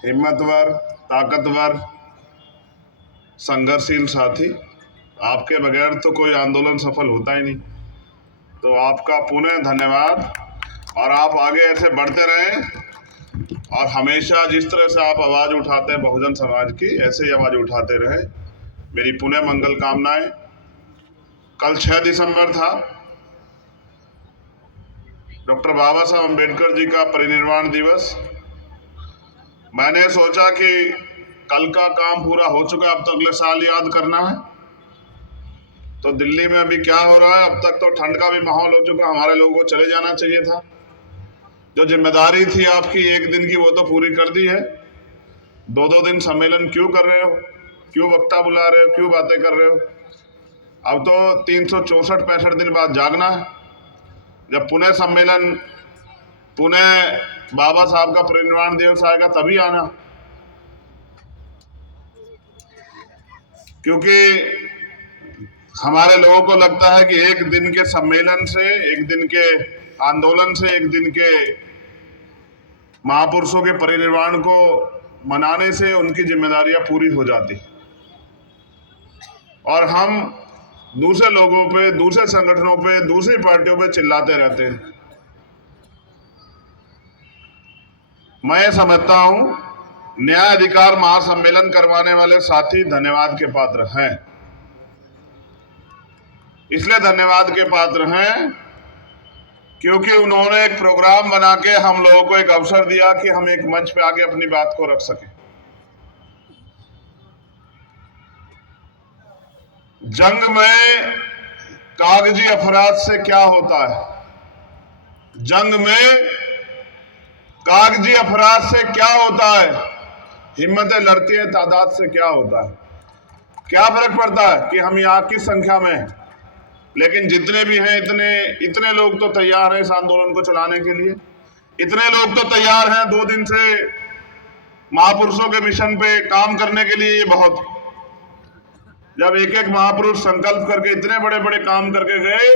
हिम्मतवर, ताकतवर, संघर्षशील साथी, आपके बगैर तो कोई आंदोलन सफल होता ही नहीं। तो आपका पुनः धन्यवाद, और आप आगे ऐसे बढ़ते रहें और हमेशा जिस तरह से आप आवाज़ उठाते हैं बहुजन समाज की, ऐसे ही आवाज़ उठाते रहें। मेरी पुनः मंगल कामनाएं। कल 6 दिसंबर था, डॉक्टर बाबा साहब अम्बेडकर जी का परिनिर्वाण दिवस। मैंने सोचा कि कल का काम पूरा हो चुका, अब तो अगले साल याद करना है। तो दिल्ली में अभी क्या हो रहा है, अब तक तो ठंड का भी माहौल हो चुका, हमारे लोगों को चले जाना चाहिए था। जो जिम्मेदारी थी आपकी एक दिन की, वो तो पूरी कर दी है। 2-2 दिन सम्मेलन क्यों कर रहे हो, क्यों वक्ता बुला रहे हो, क्यों बातें कर रहे हो? अब तो 364-65 दिन बाद जागना है। जब पुणे सम्मेलन, पुणे बाबा साहब का परिनिर्वाण दिवस आएगा तभी आना, क्योंकि हमारे लोगों को लगता है कि एक दिन के सम्मेलन से, एक दिन के आंदोलन से, एक दिन के महापुरुषों के परिनिर्वाण को मनाने से उनकी जिम्मेदारियां पूरी हो जाती, और हम दूसरे लोगों पे, दूसरे संगठनों पे, दूसरी पार्टियों पे चिल्लाते रहते हैं। मैं समझता हूं न्याय अधिकार महासम्मेलन करवाने वाले साथी धन्यवाद के पात्र हैं। इसलिए धन्यवाद के पात्र हैं क्योंकि उन्होंने एक प्रोग्राम बना के हम लोगों को एक अवसर दिया कि हम एक मंच पे आके अपनी बात को रख सकें। जंग में कागजी अपराध से क्या होता है, जंग में कागजी अपराध से क्या होता है, हिम्मतें लड़ती है, तादाद से क्या होता है। क्या फर्क पड़ता है कि हम यहाँ किस संख्या में हैं, लेकिन जितने भी हैं इतने लोग तो तैयार हैं इस आंदोलन को चलाने के लिए। इतने लोग तो तैयार हैं 2 दिन से महापुरुषों के मिशन पे काम करने के लिए। ये बहुत, जब एक एक महापुरुष संकल्प करके इतने बड़े बड़े काम करके गए,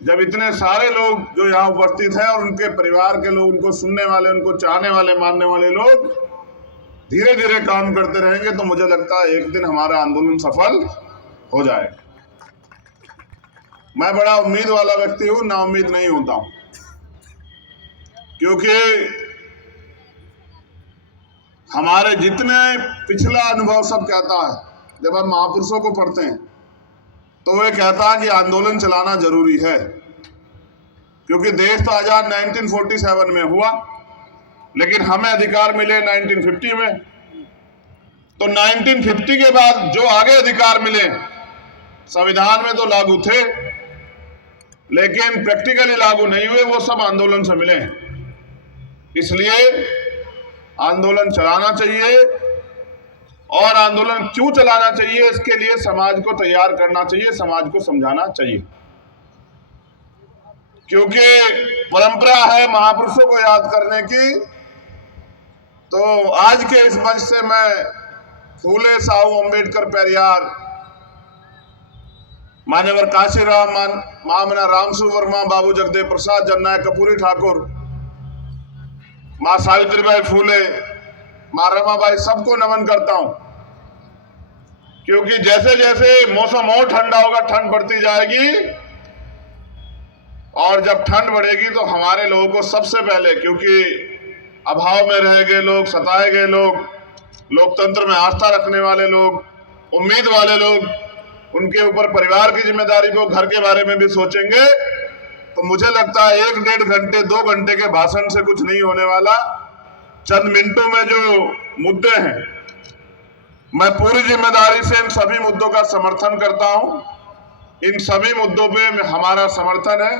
जब इतने सारे लोग जो यहाँ उपस्थित हैं और उनके परिवार के लोग, उनको सुनने वाले, उनको चाहने वाले, मानने वाले लोग धीरे धीरे काम करते रहेंगे, तो मुझे लगता है एक दिन हमारा आंदोलन सफल हो जाएगा। मैं बड़ा उम्मीद वाला व्यक्ति हूं, ना उम्मीद नहीं होता हूं, क्योंकि हमारे जितने पिछला अनुभव सब कहता है, जब हम महापुरुषों को पढ़ते हैं तो वे कहता है कि आंदोलन चलाना जरूरी है, क्योंकि देश तो आजाद 1947 में हुआ, लेकिन हमें अधिकार मिले 1950 में। तो 1950 के बाद जो आगे अधिकार मिले संविधान में तो लागू थे, लेकिन प्रैक्टिकली लागू नहीं हुए, वो सब आंदोलन से मिले। इसलिए आंदोलन चलाना चाहिए, और आंदोलन क्यों चलाना चाहिए, इसके लिए समाज को तैयार करना चाहिए, समाज को समझाना चाहिए, क्योंकि परंपरा है महापुरुषों को याद करने की। तो आज के इस मंच से मैं फूले साहू अम्बेडकर पेरियार, मान्यवर काशीराम, मामना रामसु वर्मा, बाबू जगदेव प्रसाद, जननायक कपूरी ठाकुर, माँ सावित्रीबाई फूले, माँ रमाबाई, सबको नमन करता हूं, क्योंकि जैसे जैसे मौसम और ठंडा होगा, ठंड बढ़ती जाएगी, और जब ठंड बढ़ेगी तो हमारे लोगों को सबसे पहले, क्योंकि अभाव में रह गए लोग, सताए गए लोग, लोकतंत्र में आस्था रखने वाले लोग, उम्मीद वाले लोग, उनके ऊपर परिवार की जिम्मेदारी को, घर के बारे में भी सोचेंगे। तो मुझे लगता है 1-1.5 घंटे, 2 घंटे के भाषण से कुछ नहीं होने वाला। चंद मिनटों में जो मुद्दे हैं, मैं पूरी जिम्मेदारी से इन सभी मुद्दों का समर्थन करता हूं। इन सभी मुद्दों पे हमारा समर्थन है,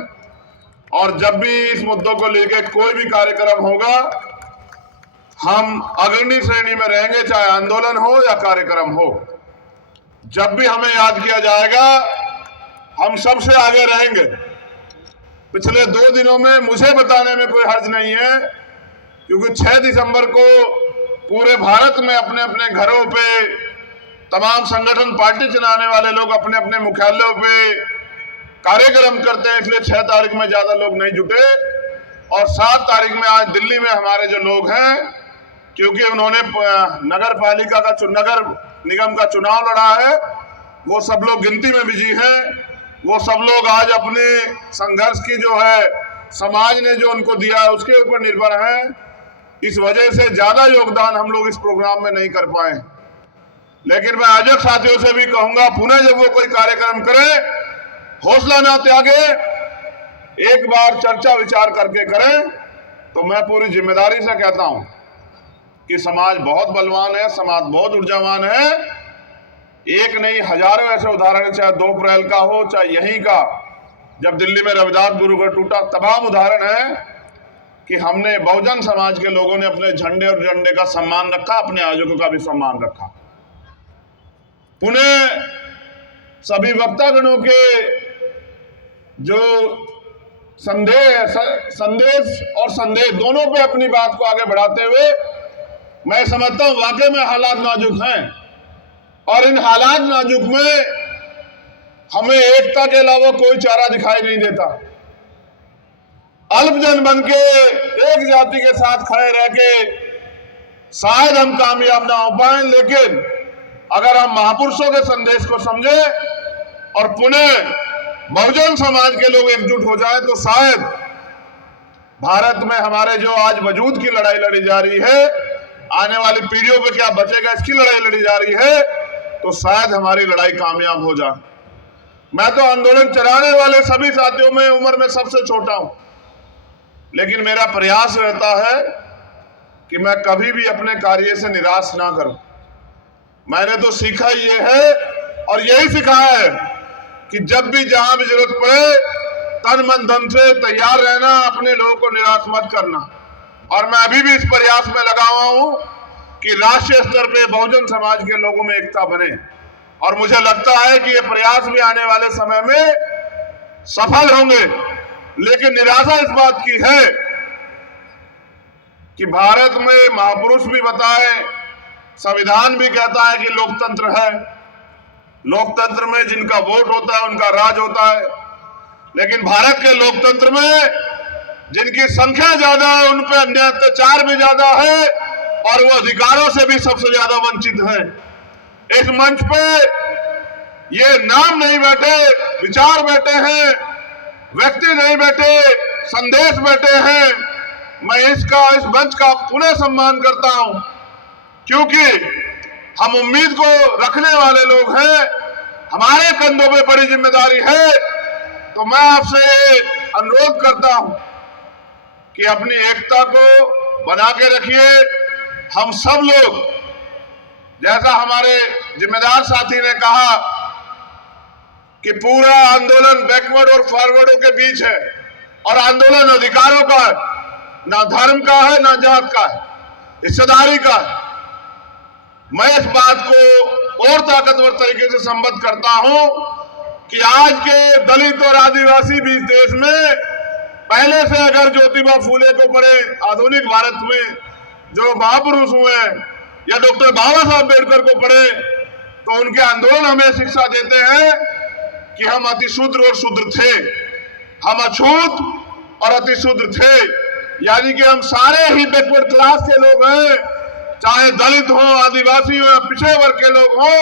और जब भी इस मुद्दों को लेकर कोई भी कार्यक्रम होगा, हम अग्रणी श्रेणी में रहेंगे, चाहे आंदोलन हो या कार्यक्रम हो। जब भी हमें याद किया जाएगा, हम सबसे आगे रहेंगे। पिछले 2 दिनों में मुझे बताने में कोई हर्ज नहीं है, क्योंकि 6 दिसंबर को पूरे भारत में अपने अपने घरों पे तमाम संगठन, पार्टी चलाने वाले लोग अपने अपने मुख्यालयों पे कार्यक्रम करते हैं, इसलिए 6 तारीख में ज्यादा लोग नहीं जुटे। और 7 तारीख में आज दिल्ली में हमारे जो लोग हैं, क्योंकि उन्होंने नगर पालिका का नगर निगम का चुनाव लड़ा है। वो सब लोग गिनती में बिजी हैं। वो सब लोग आज अपने संघर्ष की जो है समाज ने जो उनको दिया है उसके ऊपर निर्भर हैं। इस वजह से ज्यादा योगदान हम लोग इस प्रोग्राम में नहीं कर पाए। लेकिन मैं आयोजक साथियों से भी कहूंगा, पुनः जब वो कोई कार्यक्रम करे, हौसला ना त्यागे, एक बार चर्चा विचार करके करें। तो मैं पूरी जिम्मेदारी से कहता हूं कि समाज बहुत बलवान है, समाज बहुत ऊर्जावान है। एक नहीं हजारों ऐसे उदाहरण, चाहे 2 अप्रैल का हो, चाहे यहीं का जब दिल्ली में रविदास गुरुकुल टूटा, तमाम उदाहरण है कि हमने बहुजन समाज के लोगों ने अपने झंडे और झंडे का सम्मान रखा, अपने आयोजकों का भी सम्मान रखा। पुनः सभी वक्तागणों के जो संदेश और संदेश दोनों पे अपनी बात को आगे बढ़ाते हुए मैं समझता हूं वाकई में हालात नाजुक हैं और इन हालात नाजुक में हमें एकता के अलावा कोई चारा दिखाई नहीं देता। अल्पजन बन के एक जाति के साथ खड़े रह के शायद हम कामयाब ना हो पाए, लेकिन अगर हम महापुरुषों के संदेश को समझे और पुनः बहुजन समाज के लोग एकजुट हो जाए तो शायद भारत में हमारे जो आज वजूद की लड़ाई लड़ी जा रही है, आने वाली पीढ़ियों पे क्या बचेगा इसकी लड़ाई लड़ी जा रही है, तो शायद हमारी लड़ाई कामयाब हो जाए। मैं तो आंदोलन चलाने वाले सभी साथियों में उम्र में सबसे छोटा हूं, लेकिन मेरा प्रयास रहता है कि मैं कभी भी अपने कार्य से निराश ना करूं। मैंने तो सीखा ये है और यही सिखाया है कि जब भी जहां भी जरूरत पड़े तन मन धन से तैयार रहना, अपने लोगों को निराश मत करना। और मैं अभी भी इस प्रयास में लगा हुआ हूं कि राष्ट्रीय स्तर पे बहुजन समाज के लोगों में एकता बने और मुझे लगता है कि ये प्रयास भी आने वाले समय में सफल होंगे। लेकिन निराशा इस बात की है कि भारत में महापुरुष भी बताए, संविधान भी कहता है कि लोकतंत्र है, लोकतंत्र में जिनका वोट होता है उनका राज होता है, लेकिन भारत के लोकतंत्र में जिनकी संख्या ज्यादा है उन पर अन्याय अत्याचार भी ज्यादा है और वो अधिकारों से भी सबसे ज्यादा वंचित है। इस मंच पे ये नाम नहीं बैठे, विचार बैठे हैं, व्यक्ति नहीं बैठे, संदेश बैठे हैं। मैं इस मंच का पुनः सम्मान करता हूं क्योंकि हम उम्मीद को रखने वाले लोग हैं, हमारे कंधों पे बड़ी जिम्मेदारी है। तो मैं आपसे अनुरोध करता हूं कि अपनी एकता को बना के रखिए। हम सब लोग, जैसा हमारे जिम्मेदार साथी ने कहा कि पूरा आंदोलन बैकवर्ड और फॉरवर्डों के बीच है और आंदोलन अधिकारों का है, ना धर्म का है ना जात का है, हिस्सेदारी का है। मैं इस बात को और ताकतवर तरीके से संबद्ध करता हूं कि आज के दलित और आदिवासी भी इस देश में पहले से अगर ज्योतिबा फूले को पढ़े, आधुनिक भारत में जो महापुरुष हुए या डॉक्टर बाबा साहब अम्बेडकर को पढ़े, तो उनके आंदोलन हमें शिक्षा देते हैं कि हम अतिशूद्र और शूद्र थे, हम अछूत और अतिशूद्र थे, यानी कि हम सारे ही बैकवर्ड क्लास के लोग हैं, चाहे दलित हो, आदिवासी हो, पिछड़े वर्ग के लोग हो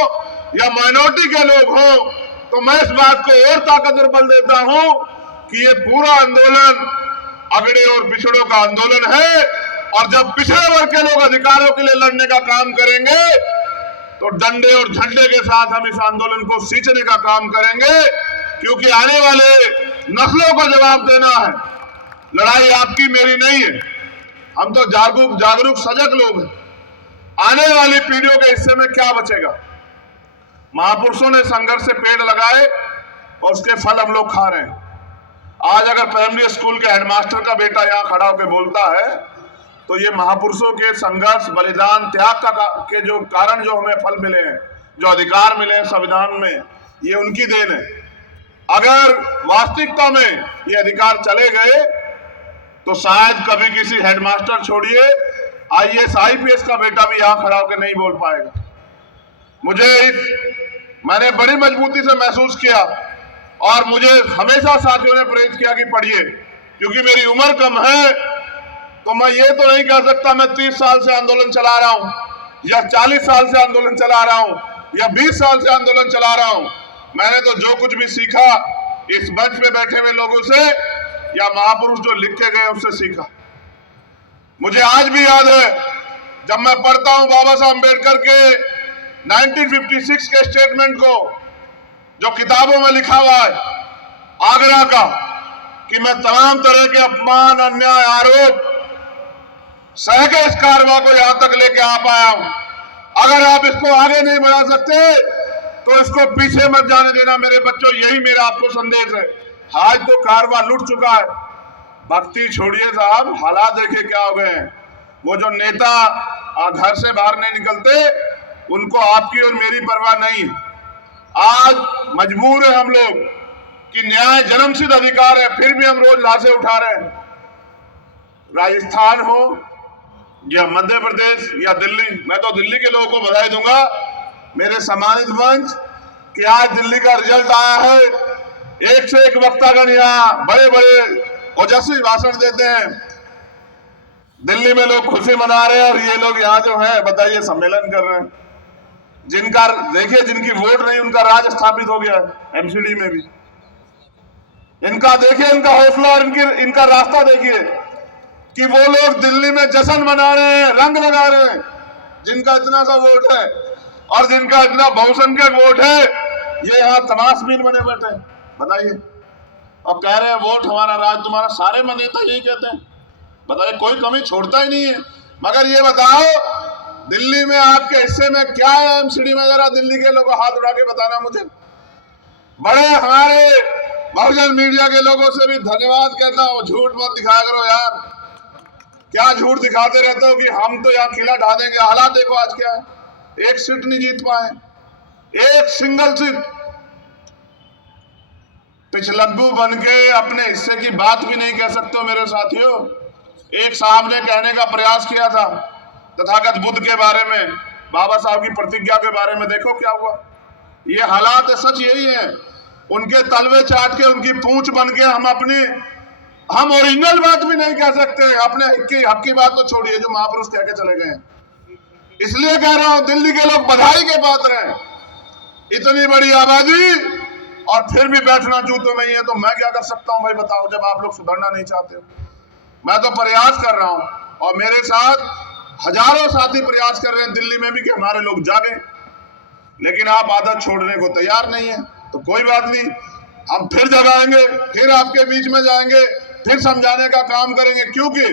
या माइनॉरिटी के लोग हो। तो मैं इस बात को और ताकतवर बल देता हूं कि ये पूरा आंदोलन अगड़े और पिछड़ों का आंदोलन है और जब पिछड़े वर्ग के लोग अधिकारों के लिए लड़ने का काम करेंगे तो डंडे और झंडे के साथ हम इस आंदोलन को सींचने का काम करेंगे, क्योंकि आने वाले नस्लों को जवाब देना है। लड़ाई आपकी मेरी नहीं है, हम तो जागरूक सजग लोग हैं। आने वाली पीढ़ियों के हिस्से में क्या बचेगा? महापुरुषों ने संघर्ष से पेड़ लगाए और उसके फल हम लोग खा रहे हैं। आज अगर प्राइमरी स्कूल के हेडमास्टर का बेटा यहाँ खड़ा होकर बोलता है तो ये महापुरुषों के संघर्ष, बलिदान, त्याग के जो कारण जो हमें फल मिले हैं, जो अधिकार मिले हैं संविधान में, ये उनकी देन है। अगर वास्तविकता में ये अधिकार चले गए तो शायद कभी किसी हेडमास्टर छोड़िए IAS IPS का बेटा भी यहाँ खड़ा होकर नहीं बोल पाएगा। मैंने बड़ी मजबूती से महसूस किया और मुझे हमेशा साथियों ने प्रेरित किया कि पढ़िए, क्योंकि मेरी उम्र कम है तो मैं ये तो नहीं कह सकता मैं 30 साल से आंदोलन चला रहा हूं या 40 साल से आंदोलन चला रहा हूं या 20 साल से आंदोलन चला रहा हूं। मैंने तो जो कुछ भी सीखा इस मंच पे बैठे हुए लोगों से या महापुरुष जो लिख के गए उससे सीखा। मुझे आज भी याद है जब मैं पढ़ता हूं बाबा साहब अम्बेडकर के 1956 के स्टेटमेंट को, जो किताबों में लिखा हुआ है आगरा का, कि मैं तमाम तरह के अपमान, अन्याय, आरोप सह के इस कारवां को यहां तक लेके आ पाया हूं। अगर आप इसको आगे नहीं बढ़ा सकते तो इसको पीछे मत जाने देना मेरे बच्चों, यही मेरा आपको संदेश है। आज तो कारवां लुट चुका है, भक्ति छोड़िए साहब, हालात देखिए क्या हो गए हैं। वो जो नेता घर से बाहर नहीं निकलते उनको आपकी और मेरी परवाह नहीं। आज मजबूर है हम लोग कि न्याय जन्मसिद्ध अधिकार है, फिर भी हम रोज लाशें उठा रहे हैं। राजस्थान हो या मध्य प्रदेश या दिल्ली, मैं तो दिल्ली के लोगों को बधाई दूंगा मेरे सम्मानित मंच कि आज दिल्ली का रिजल्ट आया है। एक से एक वक्तागण यहाँ बड़े बड़े ओजस्वी भाषण देते हैं, दिल्ली में लोग खुशी मना रहे हैं और ये लोग यहाँ जो है बताइए सम्मेलन कर रहे हैं। जिनका देखिए जिनकी वोट नहीं उनका राज स्थापित हो गया है एमसीडी में भी। इनका देखिए, इनका हौसला और इनका रास्ता देखिए कि वो लोग दिल्ली में जश्न मना रहे हैं, रंग लगा रहे हैं, जिनका इतना सा वोट है और जिनका इतना बहुसंख्यक वोट है, ये यहाँ तमाशबीन बने बैठे हैं बताइए, और कह रहे हैं वोट हमारा राज तुम्हारा। सारे नेता यही कहते हैं, बताइए कोई कमी छोड़ता ही नहीं है। मगर ये बताओ दिल्ली में आपके हिस्से में क्या है एमसीडी में, जरा दिल्ली के लोगों हाथ उठा के बताना मुझे। बड़े हमारे बहुजन मीडिया के लोगों से भी धन्यवाद कहता हूँ, झूठ मत दिखाया करो यार, क्या झूठ दिखाते रहते हो कि हम तो यहाँ किला ढा देंगे। हालात देखो आज क्या है, एक सीट नहीं जीत पाए, एक सिंगल सीट। पिछलग्गू बन के अपने हिस्से की बात भी नहीं कह सकते हो मेरे साथियों। एक साहब ने कहने का प्रयास किया था तथागत बुद्ध के बारे में, बाबा साहब की प्रतिज्ञा के बारे में, देखो क्या हुआ। ये हालात है, सच यही है। उनके तलवे चाट के, उनकी पूंछ बन के हम ओरिजिनल बात भी नहीं कह सकते, अपने हक की बात तो छोड़िए जो महापुरुष कह के चले गए। इसलिए कह रहा हूं दिल्ली के लोग बधाई के पात्र हैं। इतनी बड़ी आबादी और फिर भी बैठना जूतों में ही है, तो मैं क्या कर सकता हूं भाई बताओ, जब आप लोग सुधरना नहीं चाहते हो। मैं तो प्रयास कर रहा हूं और मेरे साथ हजारों साथी प्रयास कर रहे हैं दिल्ली में भी कि हमारे लोग जागे, लेकिन आप आदत छोड़ने को तैयार नहीं है। तो कोई बात नहीं, हम फिर जगाएंगे, फिर आपके बीच में जाएंगे, फिर समझाने का काम करेंगे। क्योंकि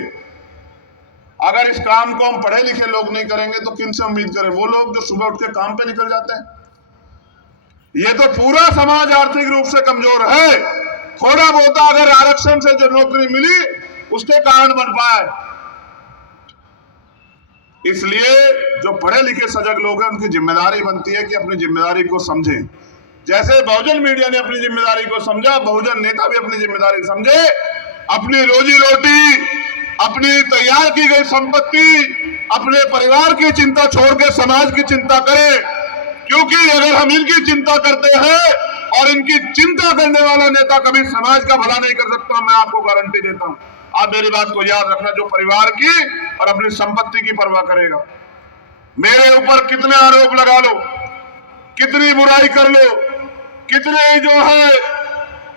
अगर इस काम को हम पढ़े लिखे लोग नहीं करेंगे तो किन से उम्मीद करें, वो लोग जो सुबह उठ के काम पे निकल जाते हैं। ये तो पूरा समाज आर्थिक रूप से कमजोर है। थोड़ा बहुत अगर आरक्षण से जो नौकरी मिली उसके कारण बन पाए। इसलिए जो पढ़े लिखे सजग लोग हैं उनकी जिम्मेदारी बनती है कि अपनी जिम्मेदारी को समझें। जैसे बहुजन मीडिया ने अपनी जिम्मेदारी को समझा, बहुजन नेता भी अपनी जिम्मेदारी समझे, अपनी रोजी रोटी, अपनी तैयार की गई संपत्ति, अपने परिवार की चिंता छोड़ के समाज की चिंता करें। क्योंकि अगर हम इनकी चिंता करते हैं और इनकी चिंता करने वाला नेता कभी समाज का भला नहीं कर सकता, मैं आपको गारंटी देता हूं। आप मेरी बात को याद रखना, जो परिवार की और अपनी संपत्ति की परवाह करेगा। मेरे ऊपर कितने आरोप लगा लो, कितनी बुराई कर लो, कितने जो है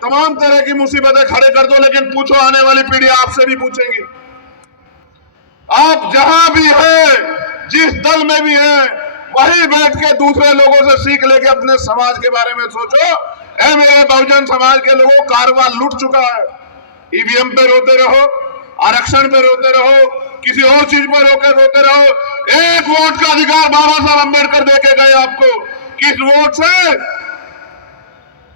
तमाम तरह की मुसीबतें खड़े कर दो, लेकिन पूछो आने वाली पीढ़ी आपसे भी पूछेगी। आप जहां भी हैं, जिस दल में भी हैं, वहीं बैठ के दूसरे लोगों से सीख लेके अपने समाज के बारे में सोचो। ऐ मेरे बहुजन समाज के लोगों, कारवां लूट चुका है। ईवीएम पे रोते रहो, आरक्षण पे रोते रहो, किसी और चीज पर रोते रहो। एक वोट का अधिकार बाबा साहब अम्बेडकर देके गए आपको। किस वोट से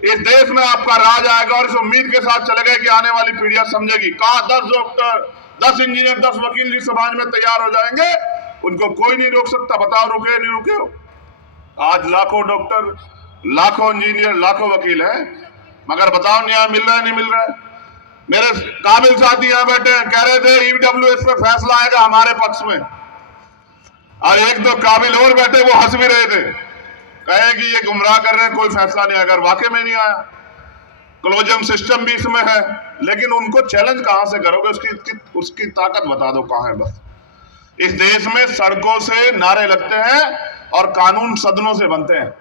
इस देश में आपका राज आएगा, और इस उम्मीद के साथ चले गए कि आने वाली पीढ़ियां समझेगी। कहा 10 डॉक्टर, 10 इंजीनियर, 10 वकील जिस समाज में तैयार हो जाएंगे उनको कोई नहीं रोक सकता। बताओ रुके नहीं रुके हो? आज लाखों डॉक्टर, लाखों इंजीनियर, लाखों वकील हैं, मगर बताओ न्याय मिल रहा है नहीं मिल रहा है? मेरे काबिल साथी यहाँ बैठे हैं, कह रहे थे ईडब्ल्यूएस पे फैसला आएगा हमारे पक्ष में, और एक दो काबिल और बैठे वो हंस भी रहे थे, कहे कि ये गुमराह कर रहे हैं, कोई फैसला नहीं आएगा। वाकई में नहीं आया। क्लोजम सिस्टम भी इसमें है, लेकिन उनको चैलेंज कहां से करोगे? उसकी ताकत बता दो कहां है। बस इस देश में सड़कों से नारे लगते हैं और कानून सदनों से बनते हैं।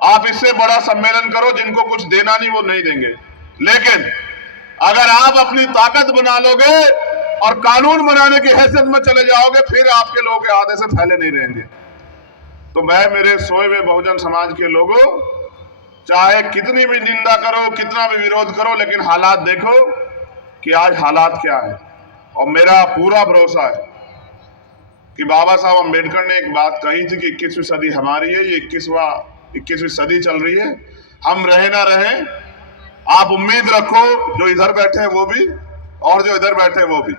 आप इससे बड़ा सम्मेलन करो, जिनको कुछ देना नहीं वो नहीं देंगे, लेकिन अगर आप अपनी ताकत बना लोगे और कानून बनाने की हैसियत में चले जाओगे, फिर आपके लोग आधे से फैले नहीं रहेंगे। तो मैं मेरे सोए हुए बहुजन समाज के लोगों, चाहे कितनी भी निंदा करो, कितना भी विरोध करो, लेकिन हालात देखो कि आज हालात क्या है। और मेरा पूरा भरोसा है कि बाबा साहब अम्बेडकर ने एक बात कही थी कि 21वीं सदी हमारी है, ये 21वीं सदी चल रही है, हम रहे ना रहे, आप उम्मीद रखो, जो इधर बैठे हैं वो भी और जो इधर बैठे हैं वो भी,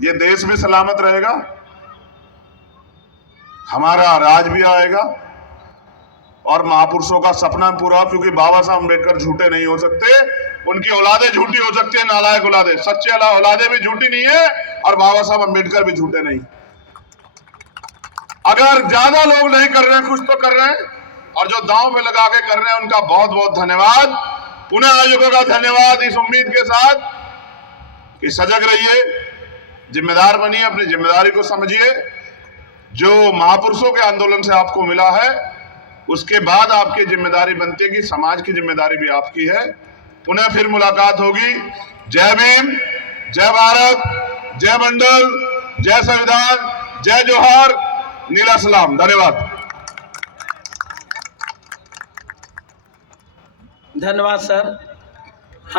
ये देश भी सलामत रहेगा, हमारा राज भी आएगा और महापुरुषों का सपना पूरा। क्योंकि बाबा साहब अम्बेडकर झूठे नहीं हो सकते, उनकी औलादे झूठी हो सकती है, नालायक औलादे, सच्चे औलादे भी झूठी नहीं है और बाबा साहब अम्बेडकर भी झूठे नहीं। अगर ज्यादा लोग नहीं कर रहे हैं, कुछ तो कर रहे हैं, और जो दांव पे लगा के कर रहे हैं उनका बहुत बहुत धन्यवाद। पुनः आयोजकों का धन्यवाद, इस उम्मीद के साथ कि सजग रहिए, जिम्मेदार बनिए, अपनी जिम्मेदारी को समझिए। जो महापुरुषों के आंदोलन से आपको मिला है, उसके बाद आपकी जिम्मेदारी बनती है कि समाज की जिम्मेदारी भी आपकी है। पुनः फिर मुलाकात होगी। जय भीम, जय भारत, जय मंडल, जय संविधान, जय जोहार, नीला सलाम। धन्यवाद। धन्यवाद सर।